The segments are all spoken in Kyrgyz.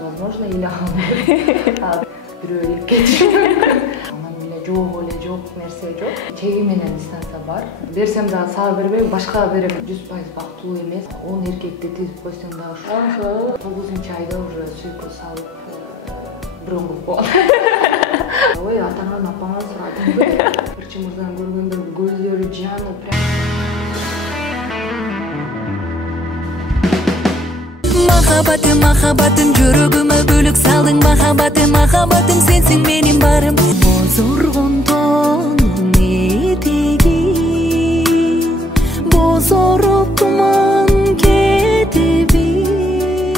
Возможно, или бирөө илип кетиши мүмкүн. Анан эле жок нерсе жок. Чеги менен дистанция бар. Берсем дагы сала бербейм, башка берем. 100% бактылуу эмес. 10 эркекти тизип койсоң дагы ошо 9-айда уже сүйкө салып бирөң кылып коет. Ой, атаңан апаңан сурадыңбы? Бирчи мырзаны көргөндө көздөрү жанып, Махаббатым, жүрөгүмө бөлүк салдың. Махаббатым, сенсиң менин барым. Бозоргондон этеги, бозороп туман кетеби.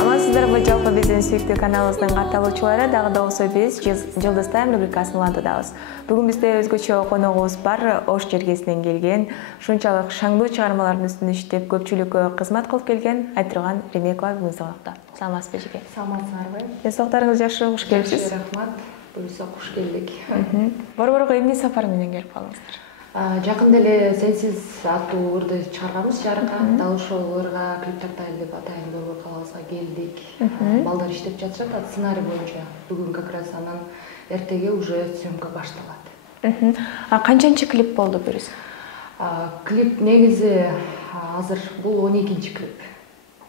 Амансыздарбы, жалпы биздин сүйүктүү каналыбыздын катталуучулары, дагы да болсо биз Жылдыз Тайм рубрикасын улантуудабыз. Бүгүн бизде өзгөчө коногубуз бар, Ош жергесинен келген, шунчалык шаңдуу чыгармалардын үстүндө иштеп, көпчүлүккө кызмат кылып келген Айтырган Ремекова бүгүн сабакта. Саламатсызбы жеке? Саламатсыздарбы? Денсаулыктарыңыз жакшы, куш келипсиз. Рахмат. Буюрса куш келдик. Борборго эмне сапар менен келип калдыңыздар? Жакында эле Сенсиз аттуу ырды чыгарганбыз жарыкка. Дал ошол ырга клип тартайлы деп атайын борбор калабызга келдик. Балдар иштеп жатышат, сценарий боюнча. Бүгүн как раз анан эртеге уже съемка башталат. Канчанчы клип болду бирис? Клип негизи азыр бул 12-клип.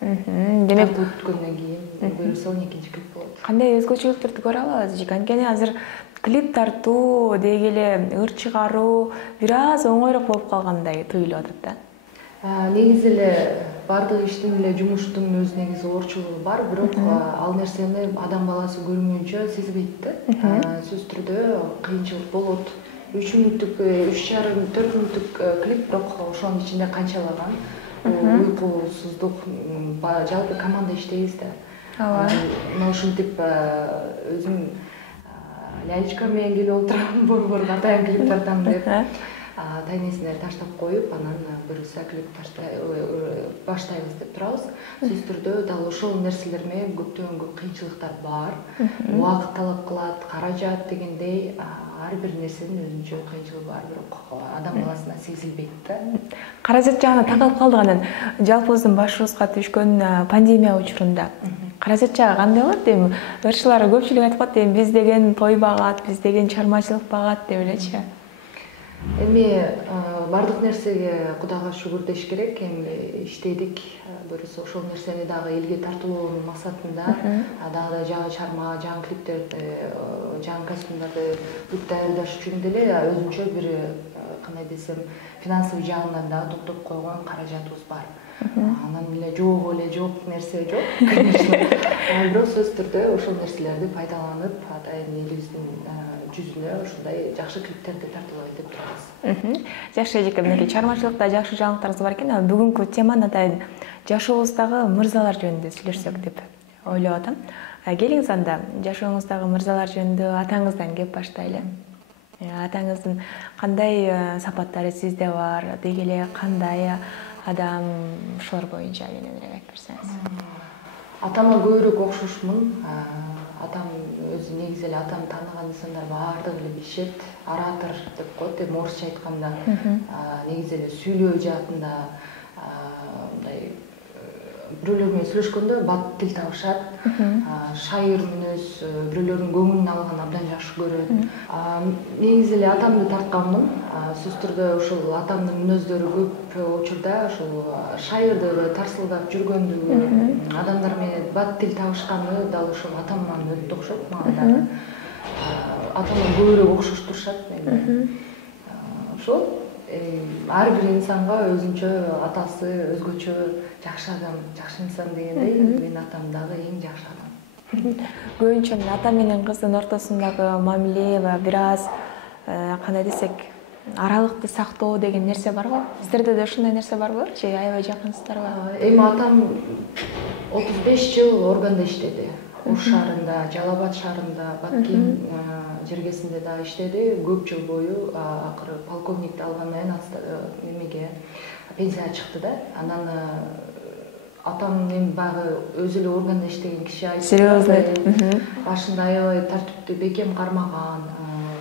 Демек өткөндөн кийин буюрса 12-клип болот. Кандай өзгөчөлүктөрдү көрө алабыз? Анткени азыр клип тартуу, деги эле ыр чыгаруу бир аз оңойрок болуп калгандай туюлуп атат да. Негизи эле бардык иштин эле жумуштун өз негизи оорчулугу бар, бирок ал нерсени адам баласы көрмөйүнчө сезбейт да. Сөзсүз түрдө кыйынчылык болот. 3 мүнөттүк, 3,5-4 мүнөттүк клип, бирок ошонун ичинде канчалаган уйкусуздук, жалпы команда иштейбиз да. Мына ушинтип өзүм Лялечка менен келип отурам, борборго атайын клип тартам деп тайнесине таштап коюп, анан буюрса клип баштайбыз деп турабыз. Сөзсүз түрдө дал ошол нерселер менен көптөгөн көп кыйынчылыктар бар. Убакыт талап кылат, каражат дегендей ар бир нерсенин өзүнчө кыйынчылыгы бар, бирок адам баласына сезилбейт да. Каражат жагына такалып калдык. Анан жалпыбыздын башыбызга түшкөн пандемия учурунда каражат жагы кандай болот дейм? Ырчылар көпчүлүк айтып калат дейм, биз деген той багат, биз деген чармачылык багат деп элечи. Эми бардык нерсеге Кудайга шүгүр деш керек. Эми иштедик, буюрса ошол нерсени дагы элге тартуулоонун максатында дагы да жаңы чарма, жаңы клиптерди, жаңы костюмдарды бүт даярдаш үчүн деле өзүнчө бир кандай десем, финансовый жагынан дагы топтоп койгон каражатыбыз бар. Анан эле жок нерсе жок, конечно. Бирок сөзсүз түрдө ошол нерселерди пайдаланып, атайын элибиздин жүзүнө ушундай жакшы клиптерди тартуулайт деп турабыз. Жакшы эжеке, мынакей чармачылыкта жакшы жаңылыктарыңыз бар экен. Бүгүнкү теманы атайын жашообуздагы мырзалар жөнүндө сүйлөшсөк деп ойлоп атам. Келиңиз анда жашооңуздагы мырзалар жөнүндө атаңыздан кеп баштайлы. Атаңыздын кандай сапаттары сизде бар, деги эле кандай адам, ошолор боюнча кененирээк айтып берсеңиз. Атама көбүрөөк окшошмун. Атам өзү негизи эле атам тааныган инсандар баардыгы эле билишет. Оратор деп коет, эми орусча айтканда, негизи эле сүйлөө жаатында мындай бирөөлөр менен сүйлөшкөндө бат тил табышат. Шайыр мүнөз, бирөөлөрдүн көңүлүн алган абдан жакшы көрөт. Негизи эле атамды тартканмын. Сөзсүз түрдө ушул атамдын мүнөздөрү көп учурда ушул шайырды тарсылдап жүргөндүгү, адамдар менен бат тил табышканы дал ушул атамдан өтө окшойт мага дагы. Атамдан көбүрөөк окшош турушат менин. Ошол ар бир инсанга өзүнчө атасы өзгөчө жакшы адам, жакшы инсан дегендей, менин атам дагы эң жакшы адам. Көбүнчө ата менен кыздын ортосундагы мамиле бир аз кандай десек, аралыкты сактоо деген нерсе барбы? Сиздерде да ушундай нерсе барбы? Же аябай жакынсыздарбы? Эми атам 35 жыл органда иштеди. Ош шаарында, Жалал Абад шаарында, Баткен жергесинде да иштеди. Көп жыл бою акыры полковникти алгандан кийин немеге пенсияга чыкты да. Анан атам эми баягы өзү эле органда иштеген киши айтты. Серьезно. Башында аябай тартиптүү, бекем кармаган,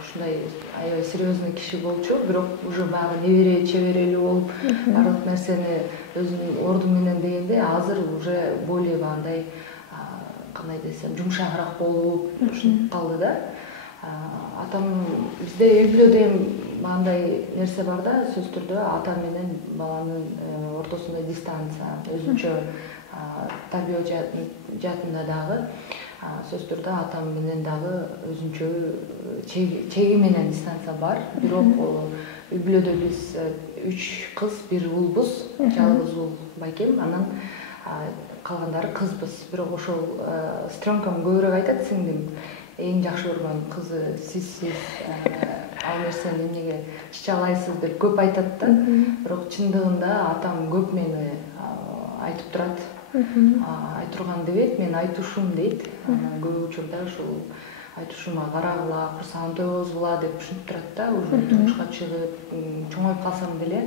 ушундай аябай серьезный киши болчу, бирок уже баягы небере чеберелүү болуп, баардык нерсени өзүнүн орду менен дегенде, азыр уже более андай кандай десем жумшагыраак болуп ушинтип калды да. Атам бизде үй бүлөдө мындай нерсе бар да, сөз түрдө ата менен баланын ортосунда дистанция, өзүнчө тарбия жаатында дагы сөз түрдө атам менен дагы өзүнчө чеги менен дистанция бар. Бирок үй бүлөдө биз 3 кыз, 1 уулбуз, жалгыз уул байкем, анан калгандары кызбыз. Бирок ошол сестренкам көбүрөөк айтат, сиңдим эң жакшы көргөн кызы сизсиз, ал нерсени эмнеге чычалайсыз деп көп айтат да. Бирок чындыгында атам көп мени айтып турат. Айтурган дебейт, мен айтушум дейт. Көп учурда ушул айтушума карагыла, курсагым тойгозгула деп ушинтип турат да. Уже турмушка чыгып, чоңоюп калсам деле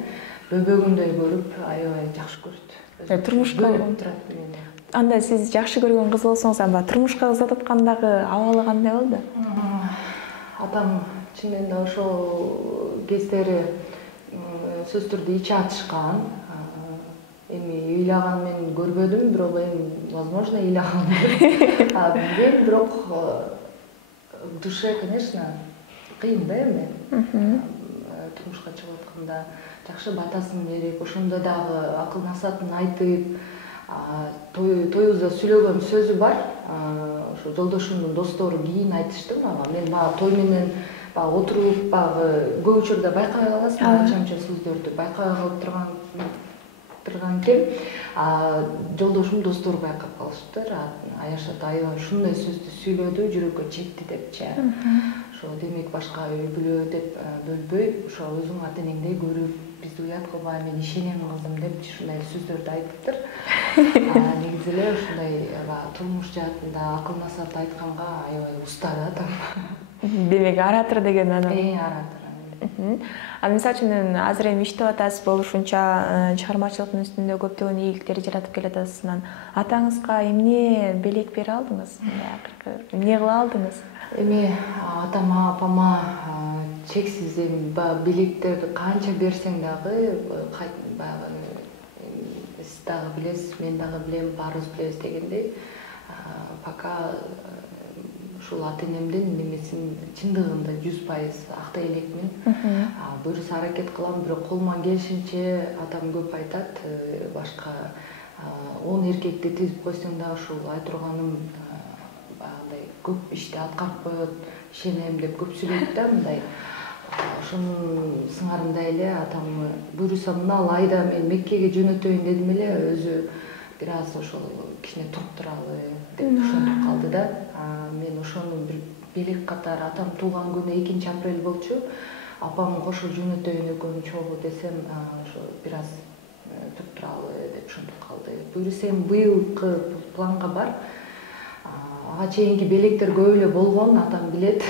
бөбөгүндөй көрүп, аябай жакшы көрөт. Турмушка турат мени. Анда сиз жакшы көргөн кыз болсоңуз, анда турмушка узататкандагы абалы кандай болду? Атам чынында да ошол кездери сөз түрдө ичи атышкан. Эми ыйлаган мен көрбөдүм, бирок возможно ыйлагандыр. Билбейм, бирок в душе, конечно, кыйын да эми. Турмушка чыгып атканда жакшы батасын берип, ошондо дагы акыл насаатын айтып, тоюбузда сүйлөгөн сөзү бар. Ошо жолдошумдун достору кийин айтышты мага. Мен баягы той менен баягы отуруп, баягы көп учурда байкай каласың, анча-мынча сөздөрдү байкай калып турган экен. Жолдошум достору байкап калышыптыр. Аяшат аябай ушундай сөздү сүйлөдү, жүрөккө жетти депчи. Ошо демек башка үй бүлө деп бөлбөй, ошо өзүң ата энеңдей көрүп, бизди уят кылбай, мен ишенем кызым деп ушундай сөздөрдү айтыптыр. Негизи эле ушундай турмуш жаатында акыл насаат айтканга аябай уста да атам. Демек оратор деген анан. Оратор. Мисалы үчүн азыр эми иштеп атасыз болушунча, чыгармачылыктын үстүндө көптөгөн ийгиликтерди жаратып келатасыз. Анан атаңызга эмне белек бере алдыңыз? Эмне кыла алдыңыз? Эми атама, апама чексиз эми белектерди канча берсең дагы, баягы сиз дагы билесиз, мен дагы билем, баарыбыз билебиз дегендей, пока ушул ата энемдин немесин чындыгында 100% актай элекмин. Буюрса аракет кылам, бирок колуман келишинче атам көп айтат, башка 10 эркекти тизип койсоң да ушул айтурганым андай көп ишти аткарып коет, ишенем деп көп сүйлөйт да мындай. Ошонун сыңарындай эле атам буюрса мына айда мен Меккеге жөнөтөйүн дедим эле, өзү бир аз ошол кичине туруп туралы деп ошентип калды да. Мен ошону бир белек катары атам туулган күнү 2 апрель болчу. Апамы кошо жөнөтөйүн экөөм чогуу десем, ошо бир аз туруп туралы деп ошентип калды. Буюрса эми быйылкы планга бар. Ага чейинки белектер көп эле болгон, атам билет.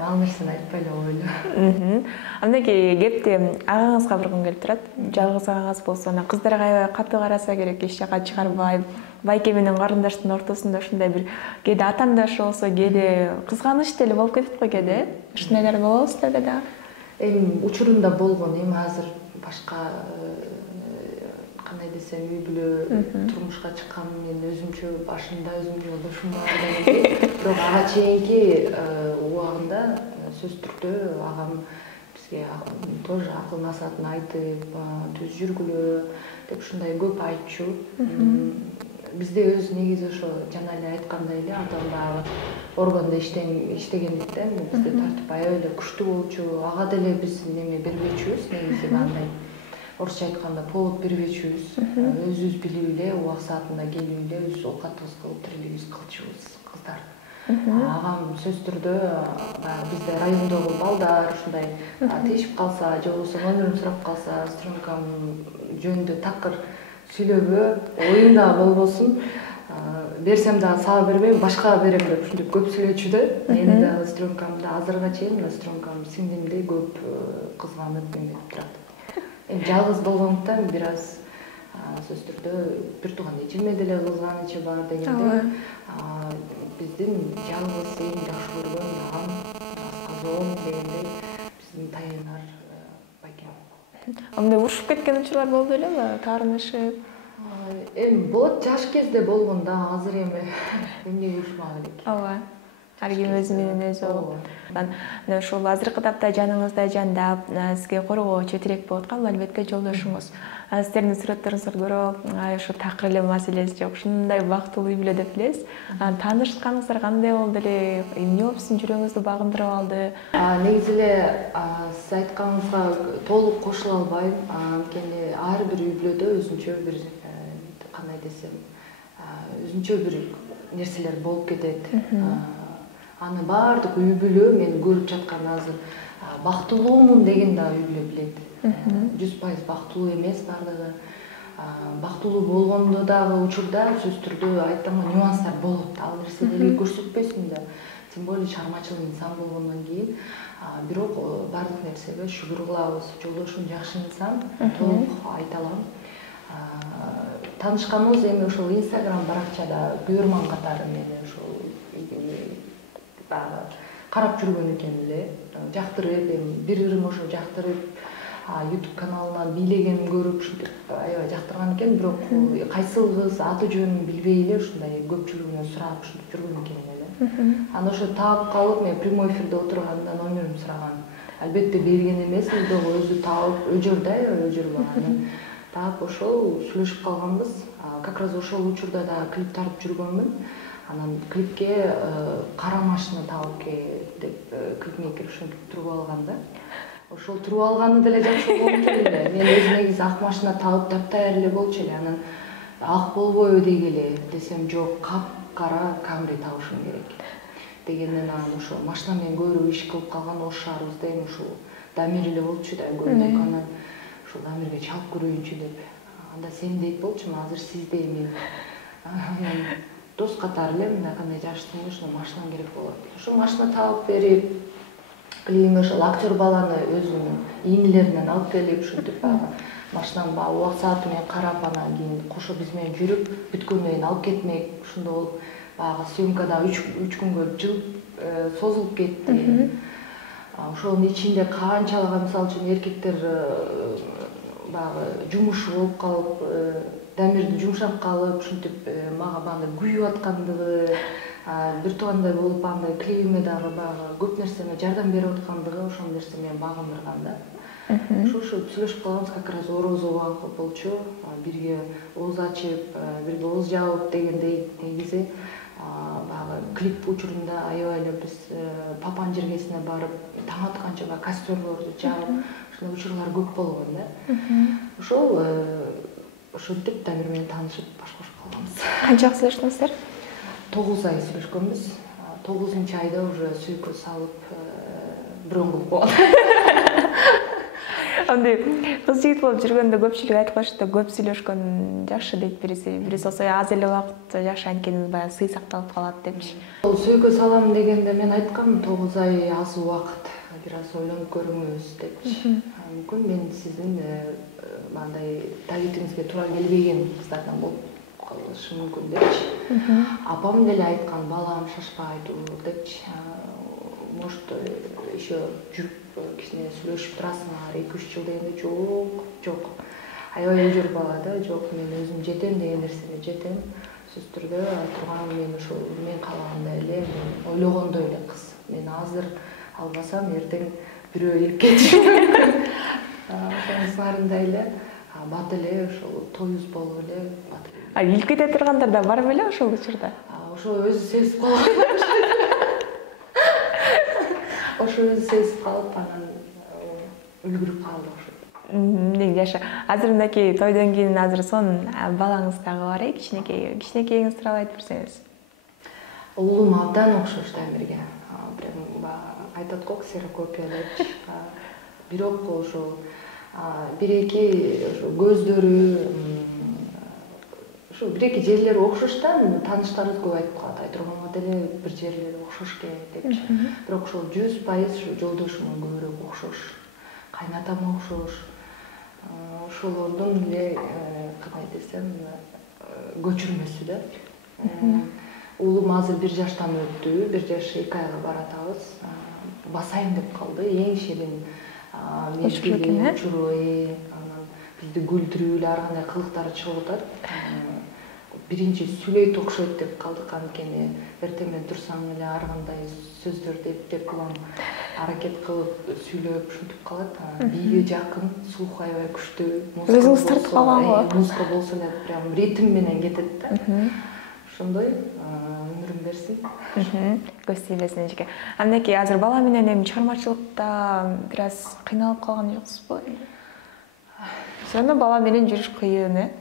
Ал нерсени айтпай эле коелу. Андан кийин кепти агаңызга бир күн келип турат. Жалгыз агаңыз болсо, анан кыздарга аябай катуу караса керек, эч жака чыгарбай, байке менен карындаштын ортосунда ушундай бир кээде атамдаш болсо, кээде кызганыч деле болуп кетет го кээде. Ушундайлар болобу силерде дагы? Эми учурунда болгон, эми азыр башка кандай десем, үй бүлө турмушка чыккан, мен өзүмчө башында өзүм жолдошум бар дегендей. Бирок ага чейинки убагында сөз түрдө агам бизге тоже акыл насаатын айтып, түз жүргүлө деп ушундай көп айтчу. Бизде өз негизи ошо жана эле айткандай эле, атам дагы органда иштегендиктен бизде тартип аябай эле күчтүү болчу. Ага деле биз неме бербечүбүз, негизи андай орусча айтканда повод бербечүбүз. Өзүбүз билип эле убак саатында келип эле өз оокатыбыз кылып тирилигибиз кылчубуз кыздар. Агам сөз түрдө бизде райондогу балдар ушундай тийишип калса, же болбосо номерин сурап калса, сестренкам жөнүндө такыр сүйлөбө, оюң дагы болбосун, берсем дагы сага бербейм, башкага берем деп ушинтип көп сүйлөчү да. Эми дагы сестренкамды азырга чейин сестренкам сиңдимдей көп кызганып эмгенип турат. Эми жалгыз болгондуктан бир аз сөз түрдө бир тууган эжиме деле кызганычы бар дегендей. Биздин жалгыз эң жакшы көргөн агам, асказоом дегендей биздин таянар байкем. Андай урушуп кеткен учурлар болду элеби? Таарынышып? Эми болот жаш кезде болгон да, азыр эми эмнеге урушмак элек. Ооба. Ар ким өзү менен өзү болуп. Ошол азыркы тапта жаныңызда жандап, сизге коргоочу тирек болуп аткан албетте жолдошуңуз. Сиздердин сүрөттөрүңүздөрдү көрүп, ушу такыр эле маселеси жок, ушундай бактылуу үй бүлө деп билебиз. Таанышканыңыздар кандай болду эле? Эмне болуп сиздин жүрөгүңүздү багындырып алды? Негизи эле сиз айтканыңызга толук кошула албайм. Анткени ар бир үй бүлөдө өзүнчө бир кандай десем, өзүнчө бир нерселер болуп кетет. Аны баардык үй бүлө мен көрүп жаткан азыр бактылуумун деген да үй бүлө билет. 100% бактылуу эмес баардыгы. Бактылуу болгондо дагы учурда сөзсүз түрдө айтканда нюанстар болот. Ал нерселерди көрсөтпөйсүң да. Тем более чыгармачыл инсан болгондон кийин, бирок баардык нерсеге шүгүр кылабыз. Жолдошум жакшы инсан, толук айта алам. Таанышканыбыз эми ошол Instagram баракчада көрман катары мени ошол карап жүргөн экен эле. Жактырып, эми бири-бирин ошо жактырып, YouTube каналынан бийлегенин көрүп, ушинтип аябай жактырган экен, бирок кайсыл кыз аты жөнүн билбей эле ушундай көпчүлүгүнөн сурап ушинтип жүргөн экен эле. Аны ошо таап калып, мен прямой эфирде отурганда номерин сураган. Албетте берген эмесмин, бирок өзү таап, өжөр да, өжөр баганы. Таап ошол сүйлөшүп калганбыз. Как раз ошол учурда да клип тартып жүргөнмүн. Анан клипке кара машина таап ке деп клипмейкер ушинтип туруп алган да. Ошол туруп алганы деле жакшы болгон экен эле. Мен өзүм негизи ак машина таап таптайыр эле болчу эле. Анан ак болбойбу дегеле десем, жок, капкара Камри табышым керек дегенден анан ошо машина менен көрүп иш кылып калган ош шаарыбызда эми ушул Дамир эле болчу да, көрдүк. Анан ушул Дамирге чалып көрөйүнчү деп. Анда сен дейт болчумун, азыр сиз деймин. Анан дос катары эле мындай кандай жаштын ушуна машина керек болот. Ошо машина таап берип, клипиме ошол актер баланы өзүнүн ийнелеринен алып келип, ушинтип машинанын баягы убак сааты менен карап, анан кийин кошо биз менен жүрүп, бүткөндөн кийин алып кетмек. Ушундай болуп, баягы съемкада 3 күнгө жылып созулуп кетти. Ошонун ичинде канчалаган, мисалы үчүн, эркектер баягы жумушу болуп калып, Дамирдин жумшап калып, ушинтип мага баягы күйүп аткандыгы, бир туугандай болуп, андай клипиме дагы баягы көп нерсеме жардам берип аткандыгы, ошол нерсе мени багындырган да. Ошо сүйлөшүп калганбыз, как раз ороз убагы болчу. Бирге ооз ачып, бирге ооз жабып дегендей, негизи баягы клип учурунда аябай эле биз Папан жергесине барып, таң атканча баягы костёрлорду жагып, ушундай учурлар көп болгон да. Ошол ошентип Дамир менен таанышып баш кошуп калганбыз. Канча сүйлөштүңүздөр? 9 ай сүйлөшкөнбүз. 9-айда уже сүйкө салып бирөө кылып койгон. Андай кыз жигит болуп жүргөндө көпчүлүк айтып коюшат да, көп сүйлөшкөн жакшы дейт бириси. Бириси болсо аз эле убакыт жакшы, анткени баягы сый сакталып калат депчи. Сүйкө салам дегенде мен айткам, 9 ай аз убакыт, бир аз ойлонуп көрүңүз депчи. Мүмкүн мен сиздин мындай табитиңизге туура келбеген кыздардан болуп калышы мүмкүн депчи. Апам деле айткан, балам шашпайдуу депчи. Может, еще жүрүп кичине сүйлөшүп турасыңар 2-3 жыл дегенде, жок. Аябай өжөр бала да, жок, мен өзүм жетем деген нерсеме жетем. Сөзсүз түрдө турган, мен ошол мен каалагандай эле, ойлогондой эле кыз. Мен азыр албасам эртең бирөө илип кетиши мүмкүн. Ошонун сыңарындай эле бат эле, ошол тоюз болуп эле бат эле. Илип кете тургандар да бар беле ошол учурда? Ошо өзү сезип калган. Ошо өзү сезип калып, анан үлгүрүп калды ошо. Эмне жаша. Азыр мынакей тойдон кийин азыр сонун балаңыз дагы бар, кичинекейиңиз тууралуу айтып берсеңиз. Уулум абдан окшош Дамирге. Прям айтат го, ксерокопия депчи. Бирок ошо бир-эки көздөрү, ошо бир-эки жерлери окшош да, тааныштарыбыз көп айтып калат. Айтурганга деле бир жерлери окшош экен депчи. Бирок ошол 100% жолдошумун көбүрөөк окшош. Кайнатам окшош. Ошолордун эле кандай десем, көчүрмөсү да. Уулум азыр 1 жаштан өттү, 1 жаш 2 айга баратабыз. Басайын деп калды, эң ширин мезгили, учуру, анан бизди күлдүрүү эле ар кандай кылыктары чыгып атат. биринчи сүйлөйт окшойт деп калдык, анткени эртең турсаң эле ар кандай сөздөрдү эптеп улам аракет кылып сүйлөп ушинтип калат. Бийге жакын, слух аябай күчтүү. Өзүңүз тартып калганго? Музыка болсо эле прям ритм менен кетет да. Ошондой өмүрүм берсин. Көз тийбесин эчке. Андан кийин азыр бала менен эми чыгармачылыкта бир аз кыйналып калган жоксузбу? Сені бала менен жүрүш кыйын,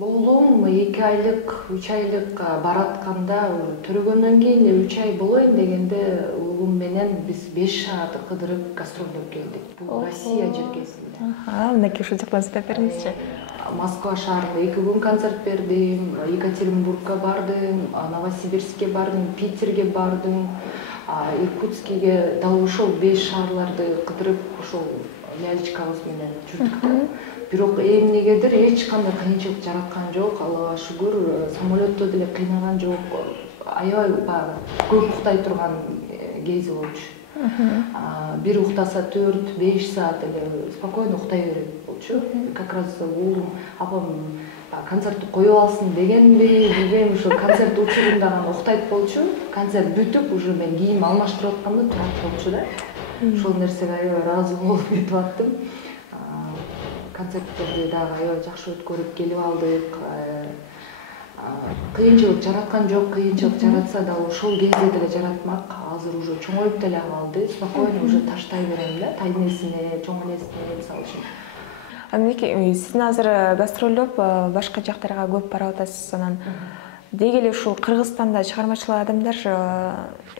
Уулум 2 айлык, 3 айлык баратканда төрөгөндөн кийин 3 ай болоюн дегенде уулум менен биз 5 шаар кыдырып гастролдоп келдик. Бул Россия жергесинде. Мындан кийин ушул жактан сүйлөп бериңизчи. Москва шаарында 2 күн концерт бердим, Екатеринбургка бардым, Новосибирскке бардым, Питерге бардым, Иркутскиге, дал ошол 5 шаарларды кыдырып ошол лялечкабыз менен жүрдүк да. Бирок эмнегедир эч кандай кыйынчылык жараткан жок. Аллага шүгүр, самолетто деле кыйнаган жок. Аябай көп уктай турган кези болчу. Бир уктаса 4-5 саат эле спокойно уктай берет болчу. Как раз уулум апам концертти коюп алсын дегенби, билбейм, ошо концерт учурунда гана уктайт болчу. Концерт бүтүп, уже мен кийим алмаштырып атканда турат болчу да. Ошол нерсеге аябай ыраазы болуп кетип аттым. Концерттерди дагы аябай жакшы өткөрүп келип алдык. Кыйынчылык жараткан жок, кыйынчылык жаратса да ошол кезде деле жаратмак. Азыр уже чоңоюп деле калды, спокойно уже таштай берем да, тайнесине, чоң энесине мисалы үчүн. Анан сиз азыр гастролдоп башка жактарга көп барып атасыз. Анан деги эле ушул Кыргызстанда чыгармачыл адамдар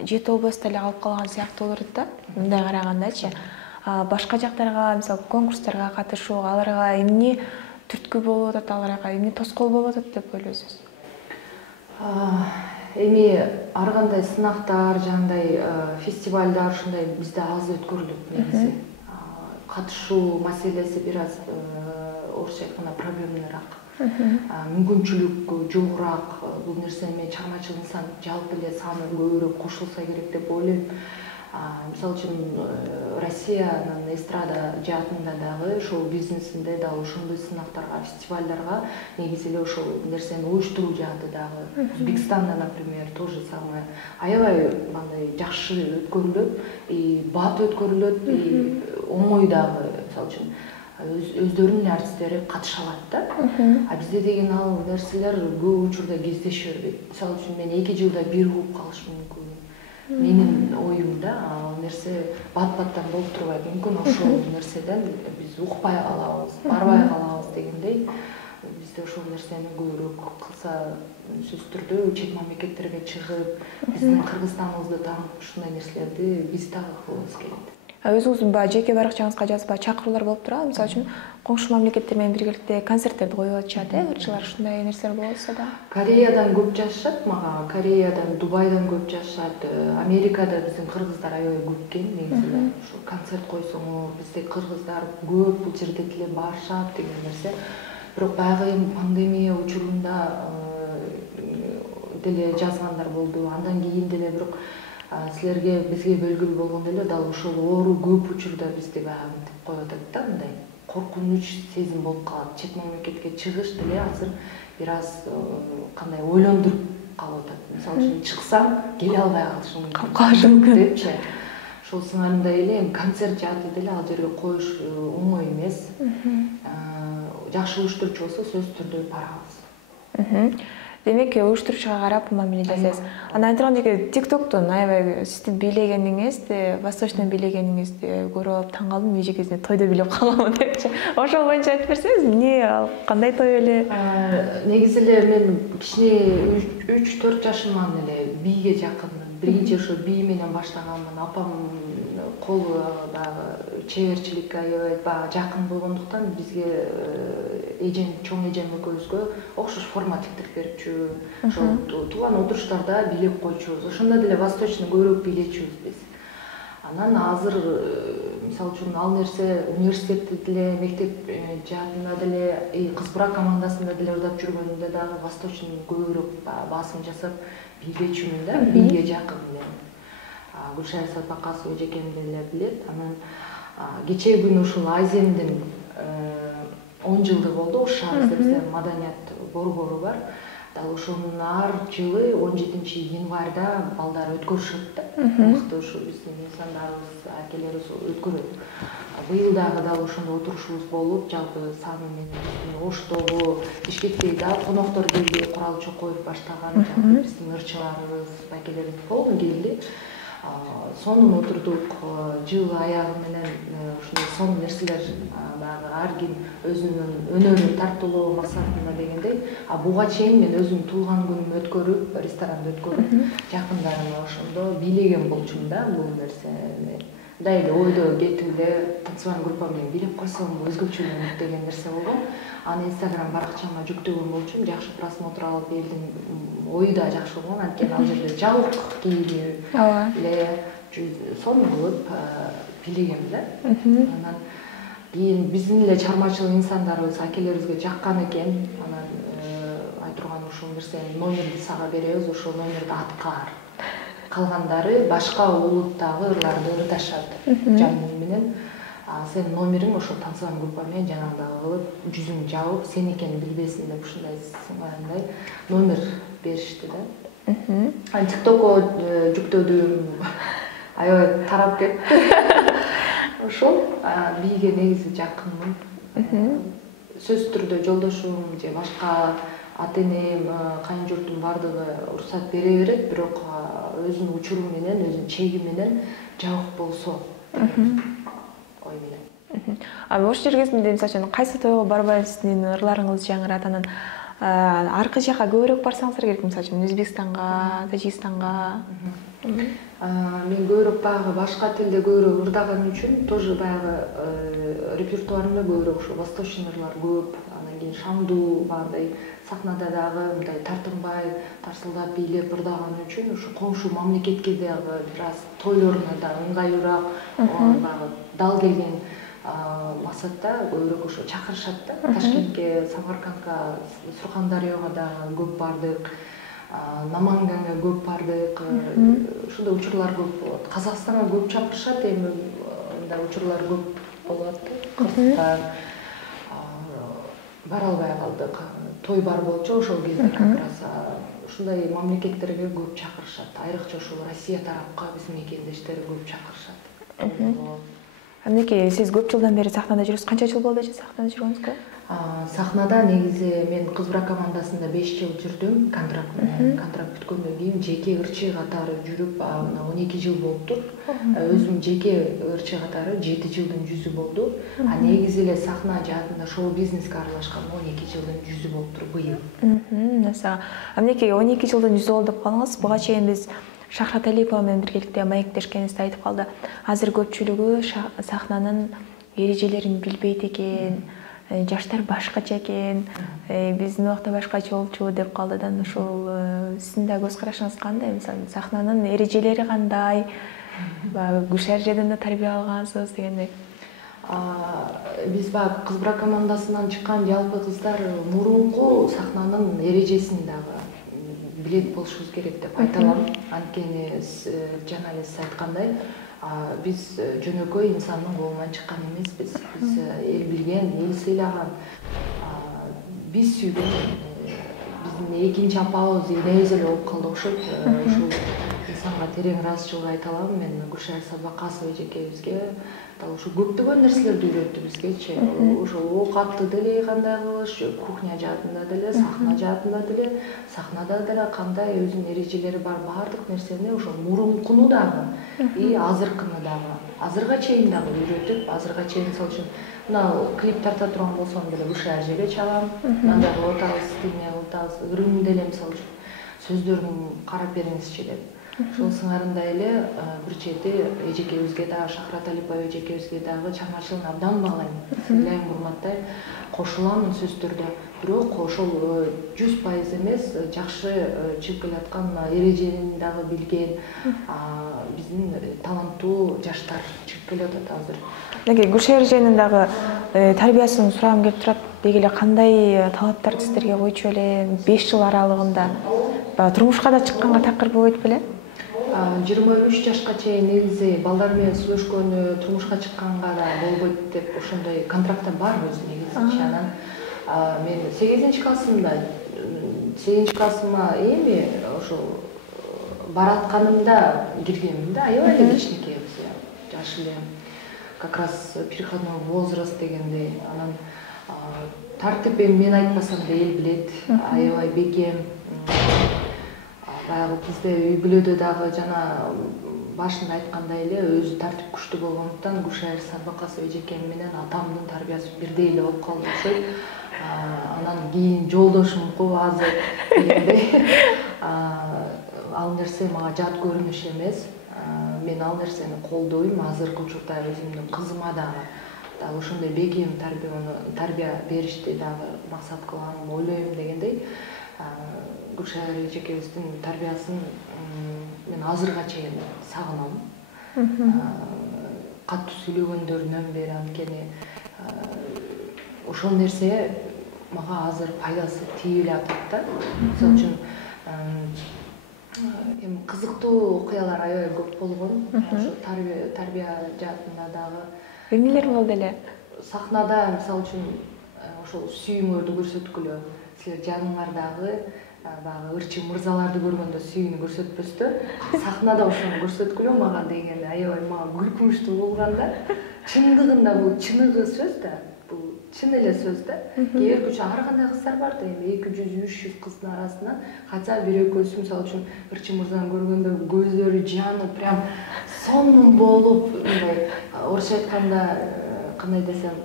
7 областта эле калып калган сыяктуу болот да. Мындай карагандачы. Башка жактарга, мисалы, конкурстарга катышуу, аларга эмне түрткү болуп атат, аларга эмне тоскоол болуп атат деп ойлойсуз? Эми ар кандай сынактар, жандай фестивалдар ушундай бизде аз өткөрүлөт негизи. Катышуу маселеси бир аз орусча айтканда проблемалыраак. Мүмкүнчүлүк жогураак. Бул нерсе мен чыгармачыл инсан жалпы эле саны көбүрөөк кошулса керек деп ойлойм. Мисалы үчүн Россиянын эстрада жаатында дагы ошол бизнесинде дагы ошондой сынактарга, фестивалдарга негизи эле ошол нерсени уюштуруу жааты дагы. Өзбекстанда, например, то же самое. Аябай мындай жакшы өткөрүлөт, бат өткөрүлөт, оңой дагы, мисалы үчүн өздөрүнүн артисттери катыша алат да. Бизде деген ал нерселер көп учурда кездешө бербейт. Мисалы үчүн мен 2 жылда бир угуп калышым мүмкүн. Менин оюмда ал нерсе бат-баттан болуп турбайт. Мүмкүн ошол нерседен биз укпай калабыз, барбай калабыз дегендей. Бизде ошол нерсени көбүрөөк кылса, сөзсүз түрдө чет мамлекеттерге чыгып, биздин Кыргызстаныбызды таанып, ушундай нерселерди биз дагы кылабыз келет. Өзүңүздүн жеке баракчаңызга жазып чакыруулар болуп турабы? Мисалы үчүн коңшу мамлекеттер менен биргеликте концерттерди коюп атышат, ырчылар ушундай нерселер болсо да. Кореядан көп жазышат мага, Кореядан, Дубайдан көп жазышат. Америкада биздин кыргыздар аябай көп экен негизи. Ошо концерт койсоңор, бизде кыргыздар көп бул жерде деле барышат деген нерсе. Бирок баягы пандемия учурунда деле жазгандар болду. Андан кийин деле бирок силерге бизге белгилүү болгондой эле дал ошол оору көп учурда бизди баягы мынтип коюп атат да, мындай коркунуч сезим болуп калат. Чет мамлекетке чыгыш деле азыр бир аз кандай ойлондуруп калып атат. Мисалы үчүн чыксаң келе албай калышың мүмкүн. Калып калышы мүмкүн депчи. Ошол сыңарындай эле концерт жааты деле ал жерге коюш оңой эмес. Жакшы уюштуруучу болсо сөзсүз түрдө барабыз. Демек, уюштуруучуга карап мамиле жасайсыз. Анан айтылгандай TikToктон аябай сиздин бийлегениңизди, восточный бийлегениңизди көрүп таң калдым, эжекесине тойдо бийлеп калганмын депчи. Ошол боюнча айтып берсеңиз, эмне, кандай той эле? Негизи эле мен кичине 3-4 жашыман эле бийге жакынмын. Биринчи ошо бий менен баштаганмын. Апам колу дагы чеберчиликке аябай жакын болгондуктан бизге эжем, чоң эжем экөөбүзгө окшош форма тиктирип берчү. Ошол туулган отуруштарда бийлеп койчубуз. Ошондо деле восточный көбүрөөк бийлечүбүз биз. Анан азыр мисалы үчүн ал нерсе университетте деле, мектеп жаатында деле, кыз брак командасында деле ырдап жүргөнүмдө дагы восточный көбүрөөк басым жасап бийлечүмүн да, бийге жакын эле. Гүлшара Сатпакасова эжекем деле билет. Анан кечээ күнү ушул Аземдин 10 жылдык болду. Ош шаарыбызда бизде маданият борбору бар. Дал ошонун ар жылы 17-январда балдар өткөрүшөт да. Мыкты ушу биздин инсандарыбыз, акелерибиз өткөрөт. Быйыл дагы дал ошондой отурушубуз болуп, жалпы саны менен Оштогу, Бишкектеги дагы коноктор келди, Курал Чокоев баштаган, жалпы биздин ырчыларыбыз, акелерибиз болду келди. Сонун отурдук, жыл аягы менен ушундай сонун нерселер баягы ар ким өзүнүн өнөрүн тартуулоо максатында дегендей, буга чейин мен өзүм туулган күнүмдү өткөрүп, ресторанда өткөрүп, жакындарыма ошондо бийлеген болчумун да бул нерсени. Мындай эле ойдо кетип эле танцевальный группа менен бийлеп койсом өзгөчөлөнөт деген нерсе болгон. Аны Instagram баракчама жүктөгөн болчумун, жакшы просмотр алып, элдин ою да жакшы болгон. Анткени ал жерде жабык кийип эле сонун кылып бийлегем да. Анан кийин биздин эле чармачыл инсандарыбыз, акелерибизге жаккан экен. Анан айтурган ушул нерсени номерди сага беребиз, ошол номерди аткар. Калгандары башка улуттагы ырларды ырдашат жаным менен. Сен номериң ошол танцевальный группа менен жанагындай кылып, жүзүң жабып, сен экенин билбесин деп ушундай сыңгандай номер беришти да. TikTokко жүктөдүм. Аябай тарап кетти. Ошол бийге негизи жакынмын. Сөзсүз түрдө жолдошум же башка ата-энем, кайын журтум бардыгы уруксат бере берет, бирок өзүнүн учуру менен, өзүнүн чеги менен жабык болсо ой менен. Ош жергесинде мисалы үчүн кайсы тойго барбай сиздин ырларыңыз жаңырат, анан аркы жака көбүрөөк барсаңыздар керек, мисалы үчүн Өзбекстанга, Тажикстанга. Мен көбүрөөк баягы башка тилде көбүрөөк ырдаган үчүн тоже баягы репертуарымда көбүрөөк ушу восточный ырлар көп. Анан кийин шамдуу багындай сахнада дагы мындай тартынбай, тарсылдап бийлеп ырдаган үчүн ушу коңшу мамлекетке дагы бир аз тойлоруна да ыңгайлуураак, баягы дал келген максатта көбүрөөк ошо чакырышат да. Ташкентке, Самаркандга, Сурхандарёго дагы көп бардык. Наманганга көп бардык. Ушундай учурлар көп болот. Казакстанга көп чакырышат, эми мындай учурлар көп болот. Кыргызстан бара албай калдык. Той бар болчу ошол кезде как раз ушундай мамлекеттерге көп чакырышат. Айрыкча ушул Россия тарапка биздин мекендештер көп чакырышат. Анеке, сиз көп жылдан бери сахнада жүрөсүз. Канча жыл болду эже сахнада жүргөнүзгө? Сахнада негизи мен Кыз Быра командасында 5 жыл жүрдүм. Контракт бүткөндөн кийин жеке ырчы катары жүрүп, 12 жыл болуптур. Өзүм жеке ырчы катары 7 жылдын жүзү болду. Негизи эле сахна жаатында шоу бизнеске аралашкан 12 жылдын жүзү болуптур быйыл. Анеке, 12 жылдын жүзү болду деп калдыңыз. Буга чейин биз Шахрат Алипова менен биргеликте маектешкенибизде айтып калды. Азыр көпчүлүгү сахнанын эрежелерин билбейт экен, жаштар башкача экен, биздин убакта башкача болчу деп калды. Ушул сиздин да көз карашыңыз кандай? Мисалы, сахнанын эрежелери кандай? Гүлшара эжеден да тарбия алгансыз дегендей. Биз баягы Кыз Быра командасынан чыккан жалпы кыздар мурунку сахнанын эрежесин дагы билет болушубуз керек деп айта алам. Анткени жана эле сиз айткандай, биз жөнөкөй инсандын колунан чыккан эмеспиз. Биз эл билген, эл сыйлаган, биз сүйгөн, биздин экинчи апабыз, энебиз эле болуп калды окшойт. Ушул инсанга терең ыраазычылык айта алам. Мен Гүлшара Садбакасова эжекебизге дал ушу көптөгөн нерселерди үйрөттү бизгечи. Ошол оокатты деле кандай кылыш, кухня жаатында деле, сахна жаатында деле, сахнада деле кандай өзүнүн эрежелери бар, баардык нерсени ошол мурункуну дагы, азыркыны дагы, азырга чейин дагы үйрөтүп, азырга чейин мисалы үчүн мына клип тарта турган болсом деле Гүлшара эжеге чалам, мындай кылып атабыз, тигине кылып атабыз, ырым деле мисалы үчүн сөздөрүн карап бериңизчи деп. Ошол сыңарындай эле бир чети эжекебизге дагы, Шахрат Алипова эжекебизге дагы чармачылыгын абдан баалайм, сыйлайм, урматтайм, кошулам сөзсүз түрдө. Бирок ошол 100% эмес, жакшы чыгып келаткан эрежени дагы билген биздин таланттуу жаштар чыгып келатат азыр. Неге Гүлшара эженин дагы тарбиясын сурагым келип турат. Деги эле кандай талаптарды сиздерге койчу эле 5 жыл аралыгында? Турмушка да чыкканга такыр болбойт беле? 23 жашка чейин негизи балдар менен сүйлөшкөнү, турмушка чыкканга да болбойт деп ошондой контракттар бар өзү негизинчи. Анан мен 8 классыма эми ошол баратканымда киргенмин да, аябай эле кичинекейбиз, жаш эле. Как раз переходной возраст дегендей. Анан тартип эми мен айтпасам да эл билет, аябай бекем. Баягы бизде үй бүлөдө дагы жана башында айткандай эле өзү тартип күчтүү болгондуктан Гүлшайыр Сарбакасова эжекем менен атамдын тарбиясы бирдей эле болуп калды окшойт. Анан кийин жолдошумку азыр дегендей. Ал нерсе мага жат көрүнүш эмес. Мен ал нерсени колдойм. Азыркы учурда өзүмдүн кызыма дагы ошондой бекем тарбия беришти дагы максат кылган ойлойм дегендей. Гүлшайыр эжекебиздин тарбиясын мен азырга чейин сагынам. Катуу сүйлөгөндөрүнөн бери анткени ошол нерсе мага азыр пайдасы тийип эле атат да. Мисалы үчүн эми кызыктуу окуялар аябай көп болгон. Ошо тарбия жаатында дагы эмнелер болду эле? Сахнада мисалы үчүн ошол сүйүүңөрдү көрсөткүлө, силер жаныңардагы баягы ырчы мырзаларды көргөндө сүйүүнү көрсөтпөстө, сахнада ошону көрсөткүлө мага деген аябай мага күлкүнчтүү болгон да. Чындыгында бул чыныгы сөз да, бул чын эле сөз да. Кээ бир ар кандай кыздар бар да, эми 200-300 кыздын арасынан кача бир экөөсү мисалы үчүн ырчы мырзаны көргөндө көздөрү жанып, прям сонун болуп, мындай орусча айтканда кандай десем,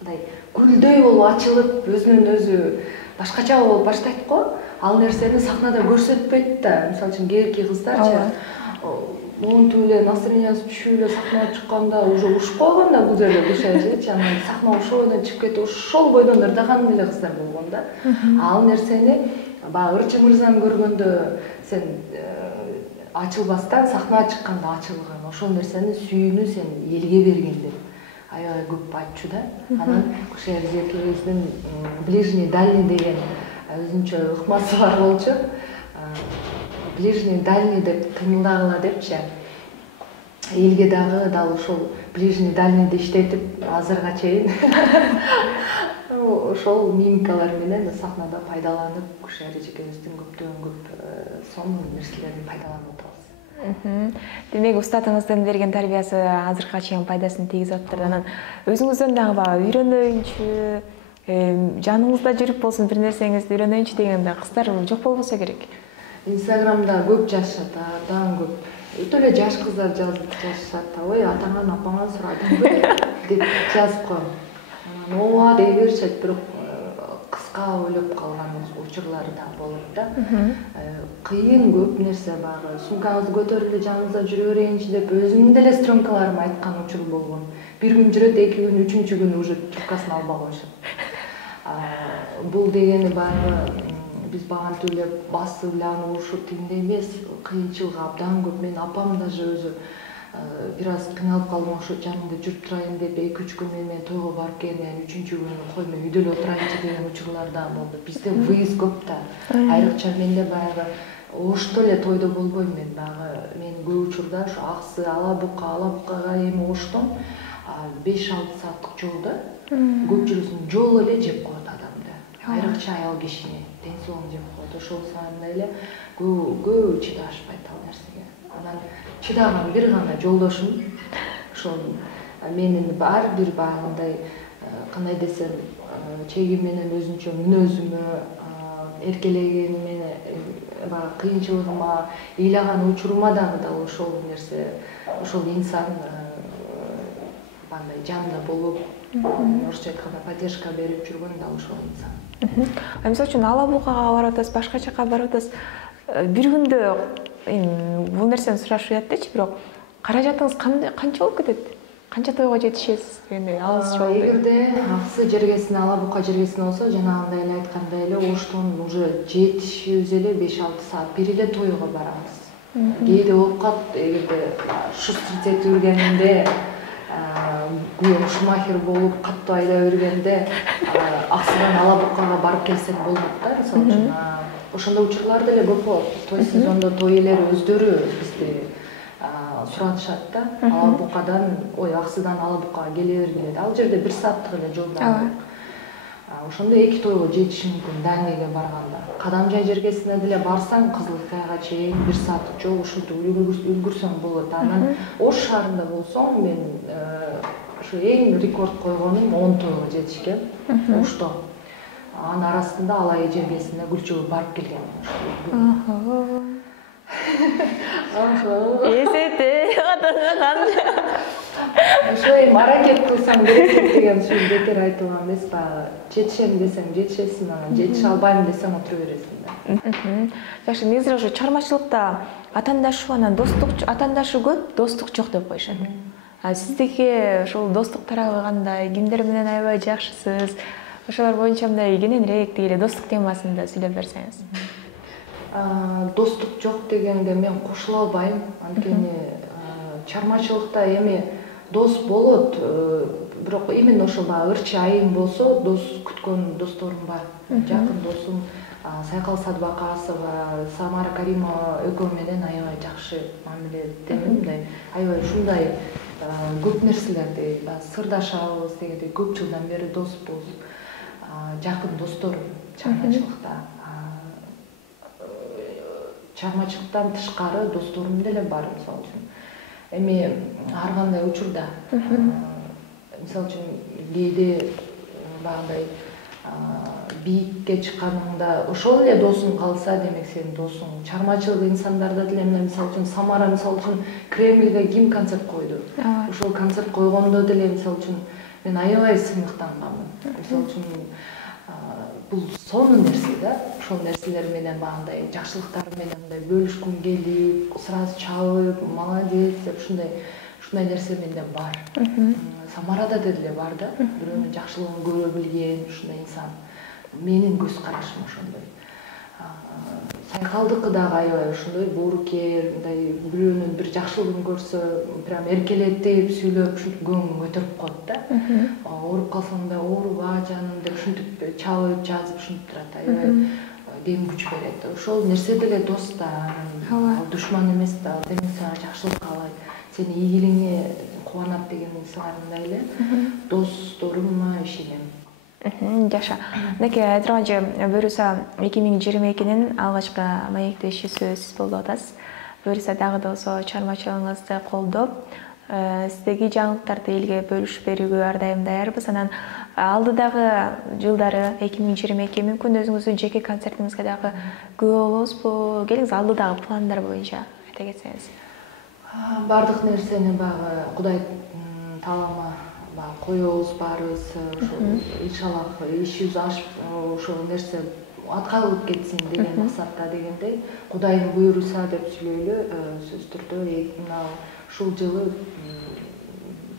мындай гүлдөй болуп ачылып, өзүнөн өзү башкача болуп баштайт го. Ал нерсени сахнада көрсөтпөйт да. Мисалы үчүн кээки кыздарчы монтип эле настроениясы түшүп эле сахнага чыкканда уже ушуп койгон да бул жерде Гүлшайырчы, анан сахна ошол бойдон чыгып кетип ошол бойдон ырдаган эле кыздар болгон да. Ал нерсени баягы ырчы мырзаны көргөндө сен ачылбастан сахнага чыкканда ачылган. Ошол нерсени сүйүүнү сен элге берген деп аябай көп айтчу да. Анан Гүлшайыр эжекебиздин ближний дальний деген өзүнчө ыкмасы бар болчу. Ближний дальний деп кыймылдагыла депчи. Элге дагы дал ошол ближний дальнийди иштетип азырга чейин ошол мимикалар менен сахнада пайдаланып Гүлшайыр эжекебиздин көптөгөн көп сонун нерселерин пайдаланып атабыз. Демек устатыңыздын берген тарбиясы азыркыга чейин пайдасын тийгизип атыптыр. Анан өзүңүздөн дагы баягы үйрөнөйүнчү, жаныңызда жүрүп болсун бир нерсеңизди үйрөнөйүнчү деген да кыздар жок болбосо керек. Инстаграмда көп жазышат, абдан көп. Өтө эле жаш кыздар жазышат. Ой, атаңан апаңан сурадыңбы деп жазып коем. Анан ооба дей беришет, бирок кыска ойлоп калган учурлар да болот да. Кыйын көп нерсе бар. Сумкаңызды көтөрүп эле жаныңызда жүрө берейинчи деп өзүмдүн деле стрёмкаларыма айткан учур болгон. Бир күн жүрөт, 2 күн, 3-чү күнү уже трубкасын албай коюшат. Бул дегени баягы биз багантып эле басып эле аны урушуп тигиндей эмес, кыйынчылыгы абдан көп. Менин апам даже өзү бир аз кыйналып калдым, ошо жаныңда жүрүп турайын деп 2-3 күн менен тойго барып келген, 3-чү күнү кой мен үйдө эле отурайынчы деген учурлар да болду. Бизде выезд көп да. Айрыкча менде баягы ошто эле тойдо болбойм мен. Баягы мен көп учурда ошо Аксы, Алабукага эми оштон 5-6 сааттык жолдо көп жүрөсүң, жол эле жеп коет адамды. Айрыкча аял кишини ден соолугун жеп коет. Ошол саамда эле көп чыдашпайт ал нерсеге. Анан чыдаган бир гана жолдошум, ошол менин бар бир баягындай кандай десем, чегим менен өзүнчө мүнөзүмө, эркелегени менен баягы кыйынчылыгыма, ыйлаган учурума дагы ошол нерсе, ошол инсан бандай жанында болуп, орусча айтканда поддержка берип жүргөн да ошол инсан. Мисалы үчүн Алабукага барып атасыз, башка жака барып атасыз. Бир күндө бул нерсени сурашып жатчы, бирок каражатыңыз канча болуп кетет? Канча тойго жетишесиз дегендей алыс жол. Эгерде Аксы жергесине, Алабука жергесине болсо, жанагындай эле айткандай эле оштон уже жетишибиз эле 5-6 саат бир эле тойго барабыз. Кээде болуп калат, эгерде шустрицет үргенинде күйөөм Шумахер болуп каттуу айдап бергенде Аксыдан Алабукага барып келсек болот да. Мисалы үчүн ошондой учурлар деле көп болот. Той сезондо той ээлери өздөрү бизди суратышат да. Ала Букадан, Аксыдан Ала Букага келе бергиле. Ал жерде 1 сааттык эле жолдон. Ошондо 2 тойго жетиши мүмкүн Данияга барганда. Кадамжай жергесине деле барсаң, Кызылыкаяга чейин 1 сааттык жол ушинтип үлгүрсөң болот. Анан Ош шаарында болсоң, мен ошо эң рекорд койгонум 10 тойго жетишкен. Ошто. Анын арасында Алай жергесине Гүлчөгө барып келген. Эсете, ошо эми аракет кылсаң деген сөз бекер айтылган эмес баягы. Жетишем десең жетишесиң, анан жетише албайм десең отура бересиң да. Жакшы, негизи ошо чармачылыкта атаандашы анан достук, атаандашы көп, достук жок деп коюшат. Сиздики ошол достук тарабы кандай, кимдер менен аябай жакшысыз? Ошолор боюнча мындай кененирээк эле достук темасында сүйлөп берсеңиз. Достук жок дегенге мен кошула албайм. Анткени чармачылыкта эми дос болот, бирок именно ошо баягы ырчы айым болсо, дос күткөн досторум бар. Жакын досум Сайкал Садбакасова, Самара Каримова экөө менен аябай жакшы мамиледемин, мындай аябай ушундай көп нерселерди сырдашабыз дегендей көп жылдан бери доспуз. Жакын досторум чармачылыкта. Чармачылыктан тышкары досторум деле бар, мисалы үчүн. Эми ар кандай учурда, мисалы үчүн кээде багындай бийикке чыкканыңда ошол эле досуң калса, демек сенин досуң. Чармачылык инсандарда деле мисалы үчүн Самара мисалы үчүн Кремльге ким концерт койду? Ошол концерт койгондо деле мисалы үчүн мен аябай сыймыктангамын. Мисалы үчүн бул сонун нерсе да. Ошол нерселер менен багындай жакшылыктар менен мындай бөлүшкүм келип, сразу чабып, молодец деп ушундай нерсе менде бар. Самарада деле бар да. Бирөөнүн жакшылыгын көрө билген ушундай инсан. Менин көз карашым ошондой. Сайкалдыкы дагы аябай ошондой боорукер, мындай бирөөнүн бир жакшылыгын көрсө, прям эркелетип, сүйлөп, ушинтип көңүлүн көтөрүп коет да. Ооруп калсаң да ооруба жаным деп ушинтип чабып, жазып ушинтип турат. Аябай кем күч берет. Ошол нерсе деле дос да, душман эмес да. Демек сага жакшылык каалайт, сени ийгилигиңе кубанат деген инсандардай эле досторума ишенем. Жаша. Мынакей айтырганча, буюрса 2022-нин алгачкы маектүү ишчиси сиз болуп атасыз. Буюрса дагы да болсо чармачылыгыңызды колдоп, сиздеги жаңылыктарды элге бөлүшүп берүүгө ар дайым даярбыз. Анан алдыдагы жылдары 2022 мүмкүн өзүңүздүн жеке концертиңизге дагы күбө болосузбу? Келиңиз алдыдагы пландар боюнча айта кетсеңиз. Бардык нерсени баягы Кудай таалама коебуз баарыбыз, иншаллах ишибиз ашып, ошол нерсе аткарылып кетсин деген максатта дегендей, Кудайдын буйруса деп сүйлөйлү, сөзсүз түрдө мына ушул жылы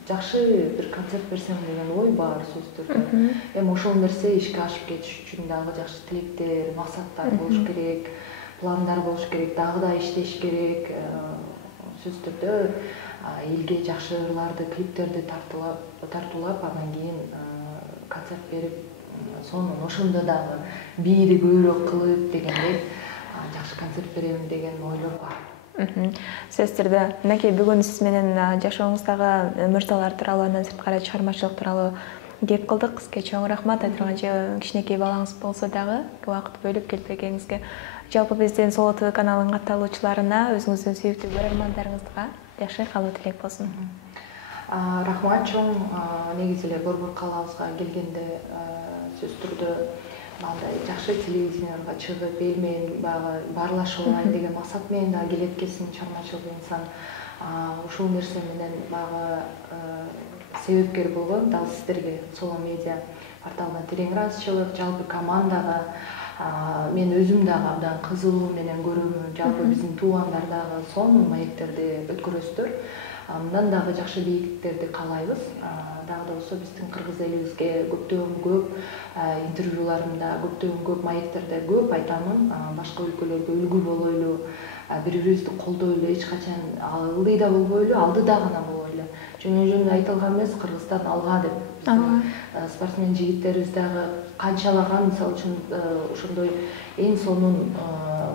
жакшы бир концерт берсем деген ой бар сөзсүз түрдө. Эми ошол нерсе ишке ашып кетиш үчүн дагы жакшы тилектер, максаттар болуш керек, пландар болуш керек, дагы да иштеш керек. Сөзсүз түрдө элге жакшы ырларды, клиптерди тартуулап, анан кийин концерт берип, сонун ошондо дагы бийди көбүрөөк кылып дегендей жакшы концерт беремин деген ойлор бар. Сөзсүз түрдө мынакей бүгүн сиз менен жашооңуздагы мырзалар тууралуу, андан сырткары чыгармачылык тууралуу кеп кылдык. Сизге чоң рахмат. Айтырганча кичинекей балаңыз болсо дагы убакыт бөлүп келбегениңизге. Жалпы биздин Соло ТВ каналынын катталуучуларына, өзүңүздүн сүйүктүү көрөрмандарыңызга жакшы калуу тилек болсун. Рахмат чоң. Негизи эле Борбор калабызга келгенде сөзсүз түрдө мындай жакшы телевидениега чыгып, эл менен баарлашып алайын деген максат менен да келет экенсиң чармачылык инсан. Ушул нерсе менен баягы себепкер болгон дал сиздерге, Соло медиа порталына терең ыраазычылык, жалпы командага, мен өзүм дагы абдан кызыгуу менен көрөмүн. Жалпы биздин туугандар дагы сонун маектерди өткөрөсүздөр. Мындан дагы жакшы бийиктиктерди каалайбыз. Дагы да болсо биздин кыргыз элибизге көп интервьюларымда, көп маектерде көп айтамын. Башка өлкөлөргө үлгү болойлу, бири-бирибизди колдойлу, эч качан алды да болбойлу, алдыда гана болойлу. Жөн айтылган эмес, Кыргызстан алга деп. Спортсмен жигиттерибиз дагы канчалаган, мисалы үчүн ошондой эң сонун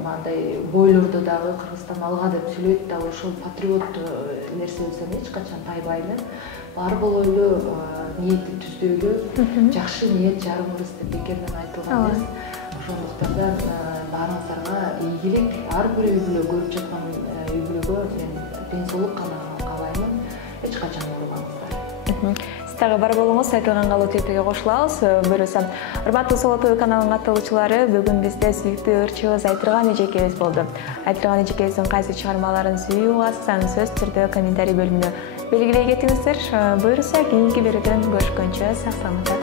мындай бойлордо дагы Кыргызстан алга деп сүйлөйт дагы, ошол патриот нерсебизден эч качан тайбайлы. Бар болойлу, ниетти түздөйлү, жакшы ниет жарымыбыз деп бекерден айтылган эмес. Ошондуктан да баарыңыздарга ийгилик, ар бир үй бүлө көрүп жаткан үй бүлөгө мен деңсоолук гана каалаймын. Эч качан оорубаңыздар. Сиз дагы бар болуңуз, айтылган калуу тилекке кошулабыз. Буюрса, урматтуу Соло ТВ каналынын катталуучулары, бүгүн бизде сүйүктүү ырчыбыз Айтырган эжекебиз болду. Айтырган эжекебиздин кайсы чыгармаларын сүйүп угасыздар, сөз түрдө комментарий бөлүмүнө белгилей кетиңиздер. Буюрса, кийинки берүүдөн көрүшкөнчө сак саламатта